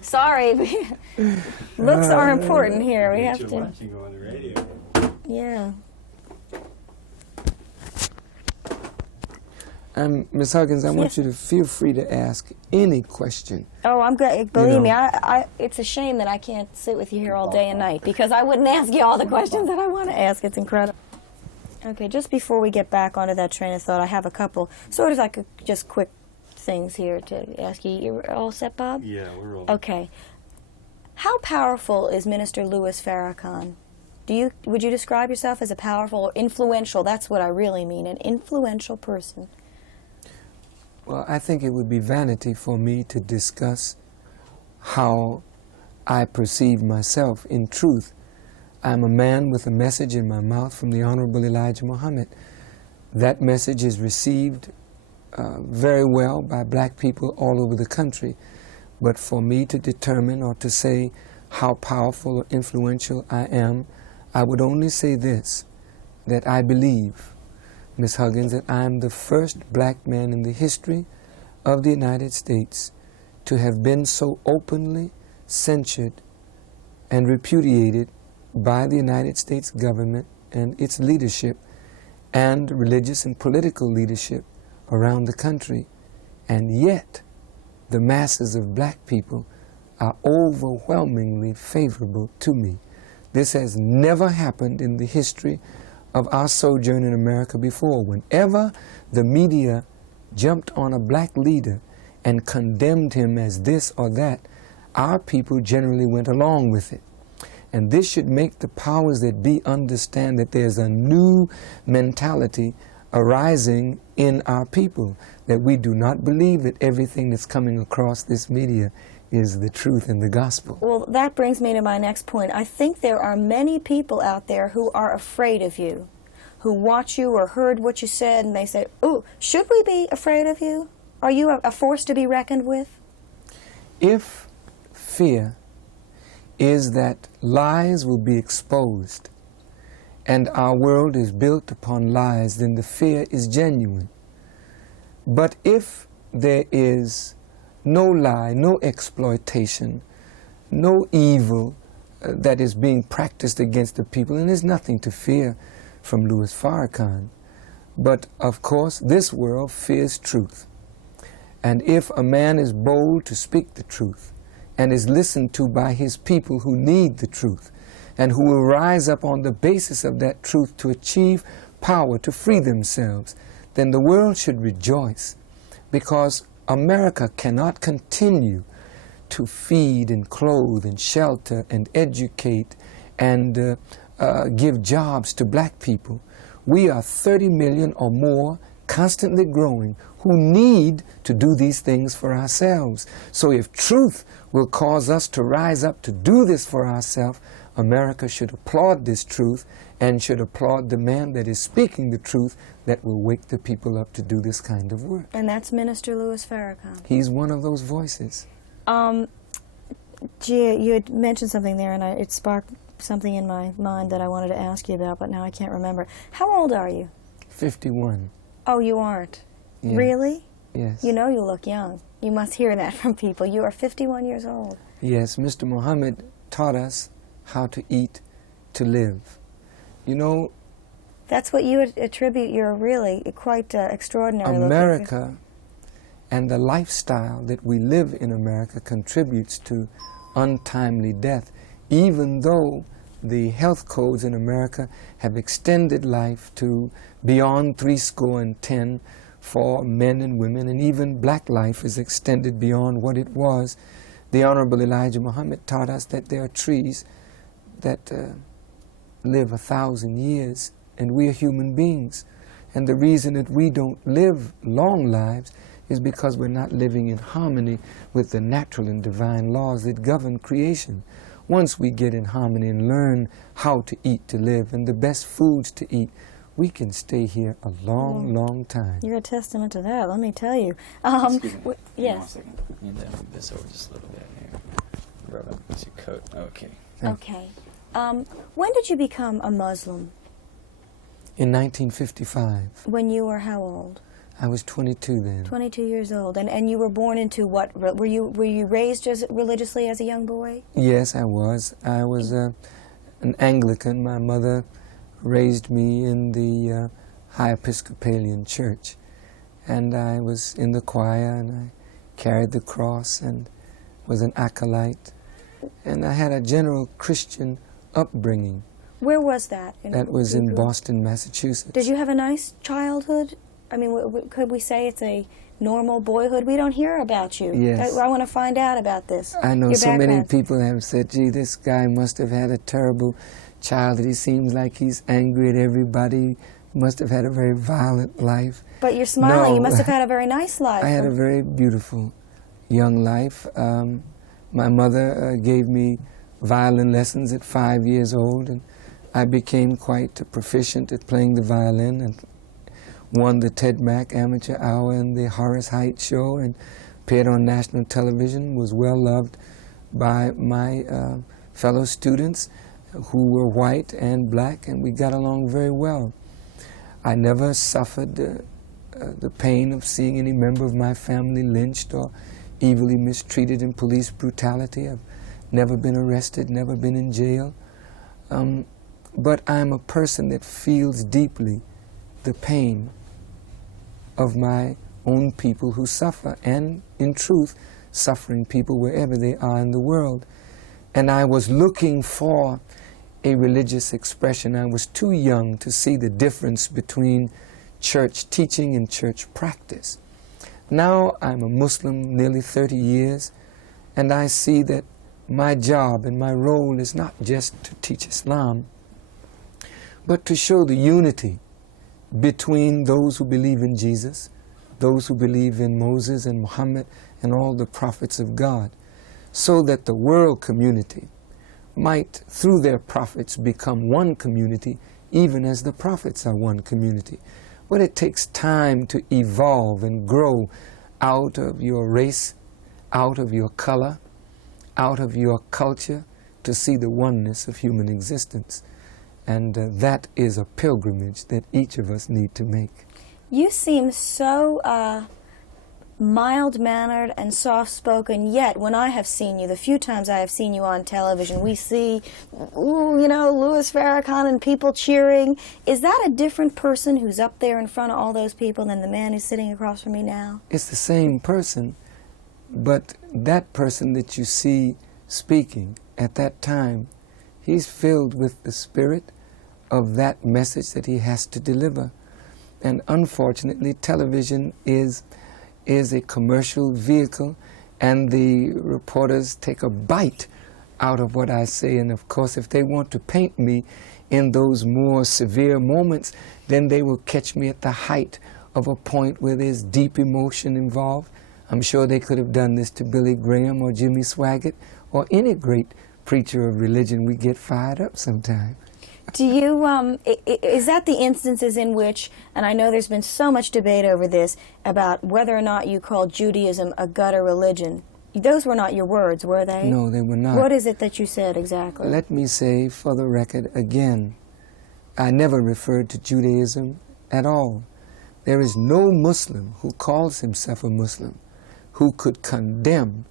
Sorry. Looks are important here. We have to. Watching on the radio. Yeah. Ms. Huggins, I want you to feel free to ask any question. Oh, I'm good. Believe me, it's a shame that I can't sit with you here all day and night, because I wouldn't ask you all the questions that I want to ask. It's incredible. Okay, just before we get back onto that train of thought, I have a couple sort of like just quick things here to ask you. You're all set, Bob? Yeah, we're all. Okay. How powerful is Minister Louis Farrakhan? Would you describe yourself as a powerful or influential? That's what I really mean, an influential person. Well, I think it would be vanity for me to discuss how I perceive myself. In truth, I'm a man with a message in my mouth from the Honorable Elijah Muhammad. That message is received very well by black people all over the country. But for me to determine or to say how powerful or influential I am, I would only say this, that I believe, Ms. Huggins, that I am the first black man in the history of the United States to have been so openly censured and repudiated by the United States government and its leadership and religious and political leadership around the country. And yet, the masses of black people are overwhelmingly favorable to me. This has never happened in the history of our sojourn in America before. Whenever the media jumped on a black leader and condemned him as this or that, our people generally went along with it. And this should make the powers that be understand that there's a new mentality arising in our people, that we do not believe that everything that's coming across this media is the truth and the gospel. Well, that brings me to my next point. I think there are many people out there who are afraid of you, who watch you or heard what you said, and they say, "Ooh, should we be afraid of you? Are you a force to be reckoned with?" If fear is that lies will be exposed and our world is built upon lies, then the fear is genuine. But if there is no lie, no exploitation, no evil that is being practiced against the people, and there's nothing to fear from Louis Farrakhan. But of course, this world fears truth. And if a man is bold to speak the truth and is listened to by his people who need the truth and who will rise up on the basis of that truth to achieve power, to free themselves, then the world should rejoice, because America cannot continue to feed and clothe and shelter and educate and give jobs to black people. We are 30 million or more, constantly growing, who need to do these things for ourselves. So if truth will cause us to rise up to do this for ourselves, America should applaud this truth and should applaud the man that is speaking the truth that will wake the people up to do this kind of work. And that's Minister Louis Farrakhan. He's one of those voices. Gee, you had mentioned something there, and it sparked something in my mind that I wanted to ask you about, but now I can't remember. How old are you? 51. Oh, you aren't? Yeah. Really? Yes. You know you look young. You must hear that from people. You are 51 years old. Yes, Mr. Muhammad taught us how to eat, to live. You know, that's what you attribute your really quite extraordinary America and the lifestyle that we live in America contributes to untimely death, even though the health codes in America have extended life to beyond 70 for men and women, and even black life is extended beyond what it was. The Honorable Elijah Muhammad taught us that there are trees that live 1,000 years, and we are human beings. And the reason that we don't live long lives is because we're not living in harmony with the natural and divine laws that govern creation. Once we get in harmony and learn how to eat to live and the best foods to eat, we can stay here a long, long time. You're a testament to that, let me tell you. Yes. You need to move this over just a little bit here. Rub up with your coat. Okay. Okay. When did you become a Muslim? In 1955. When you were how old? I was 22 then. 22 years old. And you were born into what? Were you raised religiously as a young boy? Yes, I was. I was an Anglican. My mother raised me in the High Episcopalian Church. And I was in the choir, and I carried the cross and was an acolyte. And I had a general Christian upbringing. Where was that? That was in Boston, Massachusetts. Did you have a nice childhood? I mean, could we say it's a normal boyhood? We don't hear about you. Yes. I want to find out about this. I know Your so background. many people have said, gee, this guy must have had a terrible childhood. He seems like he's angry at everybody. Must have had a very violent life. But you're smiling. No. You must have had a very nice life. I had a very beautiful young life. My mother gave me violin lessons at 5 years old, and I became quite proficient at playing the violin and won the Ted Mack Amateur Hour and the Horace Height Show and appeared on national television, was well loved by my fellow students who were white and black, and we got along very well. I never suffered the pain of seeing any member of my family lynched or evilly mistreated in police brutality. I've never been arrested, never been in jail. But I'm a person that feels deeply the pain of my own people who suffer, and in truth, suffering people wherever they are in the world. And I was looking for a religious expression. I was too young to see the difference between church teaching and church practice. Now I'm a Muslim nearly 30 years, and I see that my job and my role is not just to teach Islam, but to show the unity between those who believe in Jesus, those who believe in Moses and Muhammad and all the prophets of God, so that the world community might, through their prophets, become one community, even as the prophets are one community. But it takes time to evolve and grow out of your race, out of your color, out of your culture, to see the oneness of human existence. And that is a pilgrimage that each of us need to make. You seem so mild-mannered and soft-spoken, yet when I have seen you, the few times I have seen you on television, we see, you know, Louis Farrakhan and people cheering. Is that a different person who's up there in front of all those people than the man who's sitting across from me now? It's the same person, but that person that you see speaking at that time, he's filled with the spirit of that message that he has to deliver. And unfortunately, television is a commercial vehicle, and the reporters take a bite out of what I say. And of course, if they want to paint me in those more severe moments, then they will catch me at the height of a point where there's deep emotion involved. I'm sure they could have done this to Billy Graham or Jimmy Swaggart or any great preacher of religion. We get fired up sometimes. Do you, is that the instances in which, and I know there's been so much debate over this, about whether or not you call Judaism a gutter religion? Those were not your words, were they? No, they were not. What is it that you said exactly? Let me say, for the record, again, I never referred to Judaism at all. There is no Muslim who calls himself a Muslim who could condemn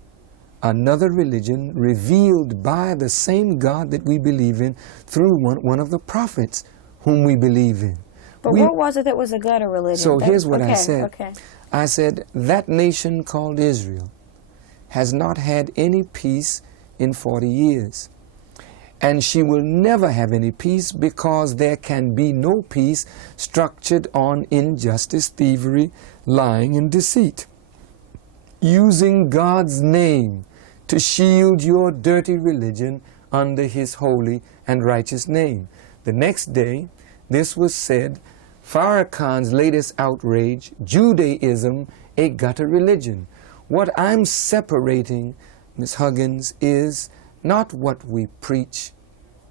another religion revealed by the same God that we believe in through one of the prophets whom we believe in. But what was it that was a gutter religion? So here's what I said. Okay. I said, that nation called Israel has not had any peace in 40 years. And she will never have any peace, because there can be no peace structured on injustice, thievery, lying, and deceit. Using God's name to shield your dirty religion under his holy and righteous name. The next day, this was said, Farrakhan's latest outrage, Judaism, a gutter religion. What I'm separating, Ms. Huggins, is not what we preach,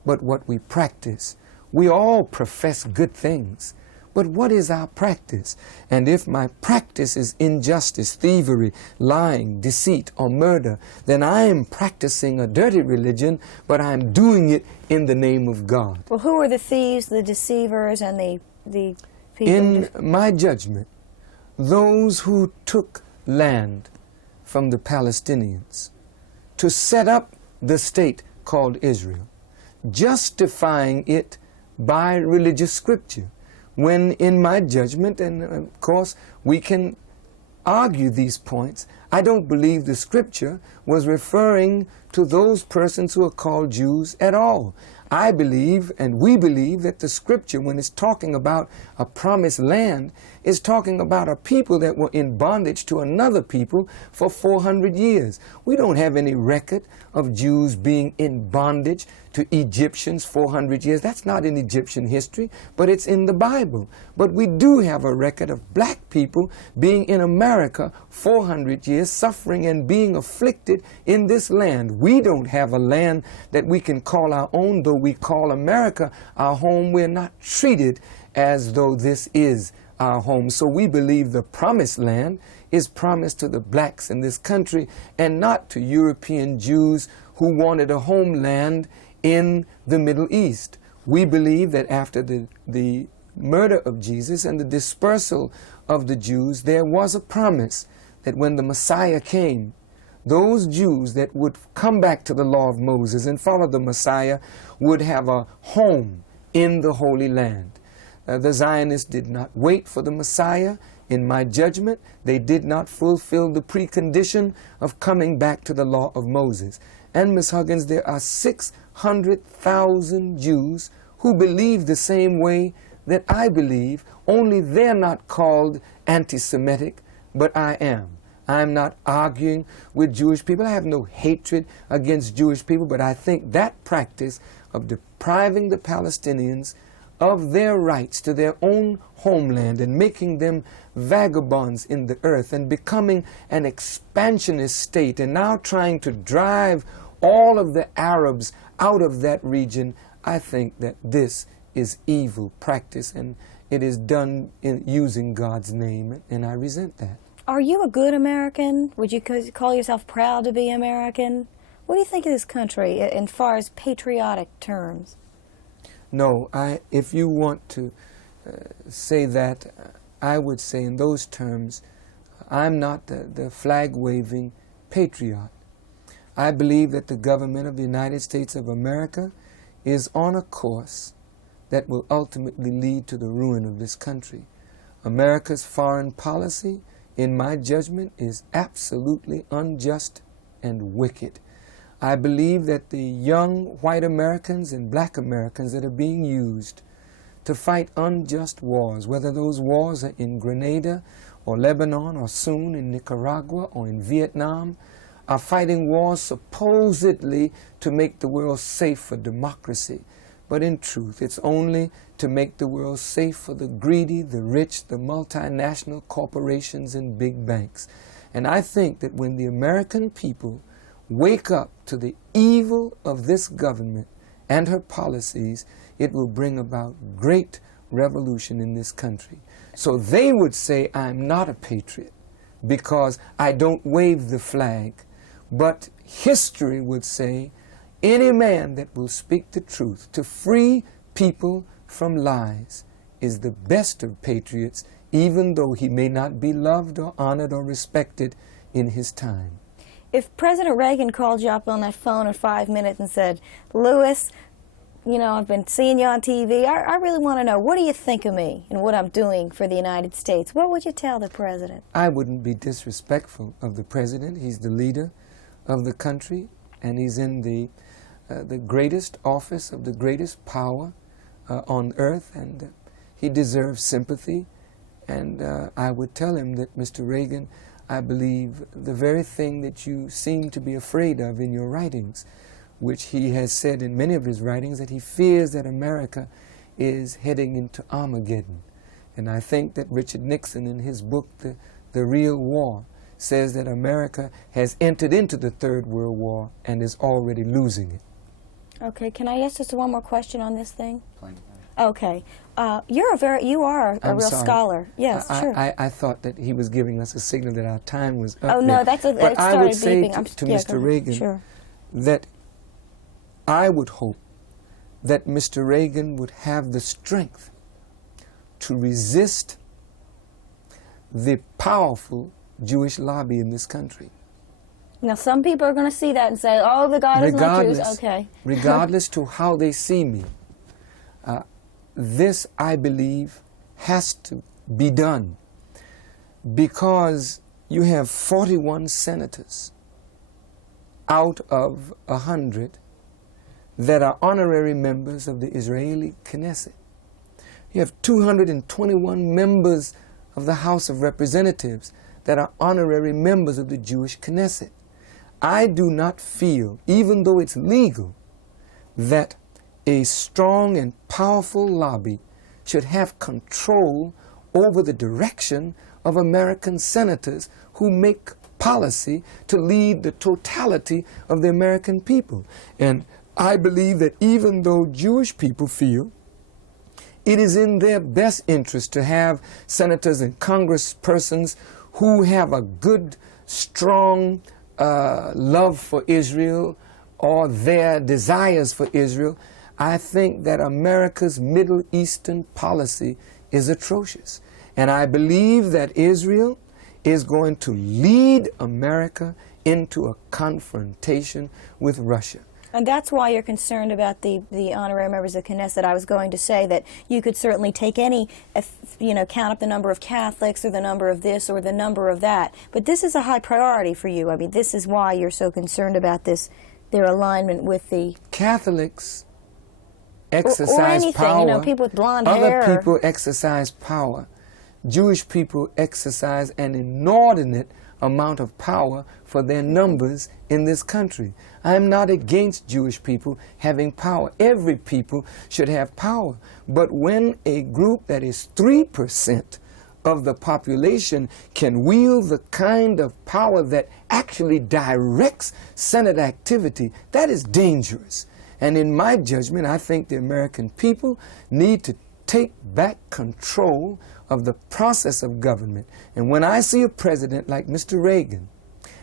but what we practice. We all profess good things, but what is our practice? And if my practice is injustice, thievery, lying, deceit, or murder, then I am practicing a dirty religion, but I'm doing it in the name of God. Well, who are the thieves, the deceivers, and the people? In my judgment, those who took land from the Palestinians to set up the state called Israel, justifying it by religious scripture, when in my judgment, and of course we can argue these points, I don't believe the scripture was referring to those persons who are called Jews at all. I believe, and we believe, that the scripture, when it's talking about a promised land, is talking about a people that were in bondage to another people for 400 years. We don't have any record of Jews being in bondage to Egyptians 400 years. That's not in Egyptian history, but it's in the Bible. But we do have a record of black people being in America 400 years, suffering and being afflicted in this land. We don't have a land that we can call our own, though we call America our home. We're not treated as though this is our home. So we believe the promised land is promised to the blacks in this country and not to European Jews who wanted a homeland in the Middle East. We believe that after the murder of Jesus and the dispersal of the Jews, there was a promise that when the Messiah came, those Jews that would come back to the law of Moses and follow the Messiah would have a home in the Holy Land. The Zionists did not wait for the Messiah. In my judgment, they did not fulfill the precondition of coming back to the law of Moses. And Ms. Huggins, there are 600,000 Jews who believe the same way that I believe, only they're not called anti-Semitic, but I am. I'm not arguing with Jewish people. I have no hatred against Jewish people, but I think that practice of depriving the Palestinians of their rights to their own homeland and making them vagabonds in the earth and becoming an expansionist state and now trying to drive all of the Arabs out of that region, I think that this is evil practice and it is done in using God's name, and I resent that. Are you a good American? Would you call yourself proud to be American? What do you think of this country as far as patriotic terms? No, if you want to say that, I would say in those terms, I'm not the flag-waving patriot. I believe that the government of the United States of America is on a course that will ultimately lead to the ruin of this country. America's foreign policy, in my judgment, is absolutely unjust and wicked. I believe that the young white Americans and black Americans that are being used to fight unjust wars, whether those wars are in Grenada or Lebanon or soon in Nicaragua or in Vietnam, are fighting wars supposedly to make the world safe for democracy. But in truth, it's only to make the world safe for the greedy, the rich, the multinational corporations and big banks. And I think that when the American people wake up to the evil of this government and her policies, it will bring about great revolution in this country. So they would say I'm not a patriot because I don't wave the flag. But history would say any man that will speak the truth to free people from lies is the best of patriots, even though he may not be loved or honored or respected in his time. If President Reagan called you up on that phone in 5 minutes and said, Louis, you know, I've been seeing you on TV. I really want to know, what do you think of me and what I'm doing for the United States? What would you tell the president? I wouldn't be disrespectful of the president. He's the leader of the country, and he's in the greatest office of the greatest power on earth, and he deserves sympathy. And I would tell him that, Mr. Reagan, I believe the very thing that you seem to be afraid of in your writings, which he has said in many of his writings, that he fears that America is heading into Armageddon. And I think that Richard Nixon, in his book, The Real War, says that America has entered into the Third World War and is already losing it. Okay, can I ask just one more question on this thing? Plain. Okay. You are a real sorry. scholar. Yes, sure. I thought that he was giving us a signal that our time was up. Oh, no, there. it But I would say beeping. to Yeah, Mr. go ahead. Reagan Sure. that I would hope that Mr. Reagan would have the strength to resist the powerful Jewish lobby in this country. Now, some people are going to see that and say, oh, the God is not Jews. Okay. Regardless to how they see me, this, I believe, has to be done, because you have 41 senators out of 100 that are honorary members of the Israeli Knesset. You have 221 members of the House of Representatives that are honorary members of the Jewish Knesset. I do not feel, even though it's legal, that a strong and powerful lobby should have control over the direction of American senators who make policy to lead the totality of the American people. And I believe that even though Jewish people feel it is in their best interest to have senators and congresspersons who have a good, strong love for Israel or their desires for Israel, I think that America's Middle Eastern policy is atrocious. And I believe that Israel is going to lead America into a confrontation with Russia. And that's why you're concerned about the honorary members of Knesset. I was going to say that you could certainly take any, count up the number of Catholics or the number of this or the number of that. But this is a high priority for you. I mean, this is why you're so concerned about this, their alignment with the Catholics exercise or anything, power. People with blonde hair. Other people exercise power. Jewish people exercise an inordinate amount of power for their numbers in this country. I am not against Jewish people having power. Every people should have power. But when a group that is 3% of the population can wield the kind of power that actually directs Senate activity, that is dangerous. And in my judgment, I think the American people need to take back control of the process of government. And when I see a president like Mr. Reagan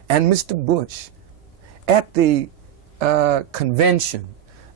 and Mr. Bush at the convention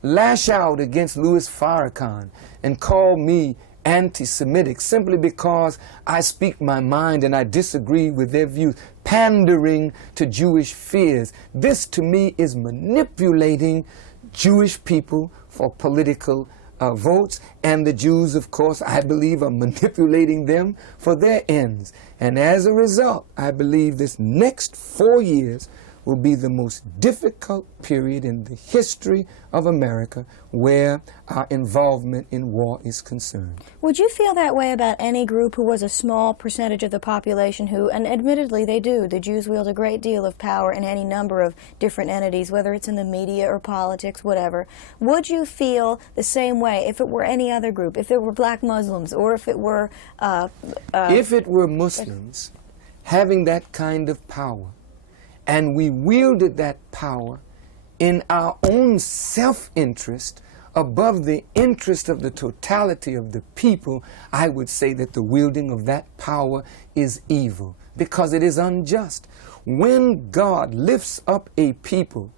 lash out against Louis Farrakhan and call me anti-Semitic simply because I speak my mind and I disagree with their views, pandering to Jewish fears, this to me is manipulating Jewish people for political votes, and the Jews, of course, I believe are manipulating them for their ends. And as a result, I believe this next 4 years will be the most difficult period in the history of America where our involvement in war is concerned. Would you feel that way about any group who was a small percentage of the population who, and admittedly they do, the Jews wield a great deal of power in any number of different entities, whether it's in the media or politics, whatever. Would you feel the same way if it were any other group, if it were black Muslims, or if it were... if it were Muslims having that kind of power, and we wielded that power in our own self-interest above the interest of the totality of the people, I would say that the wielding of that power is evil, because it is unjust. When God lifts up a people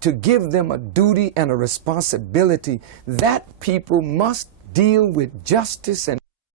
to give them a duty and a responsibility, that people must deal with justice and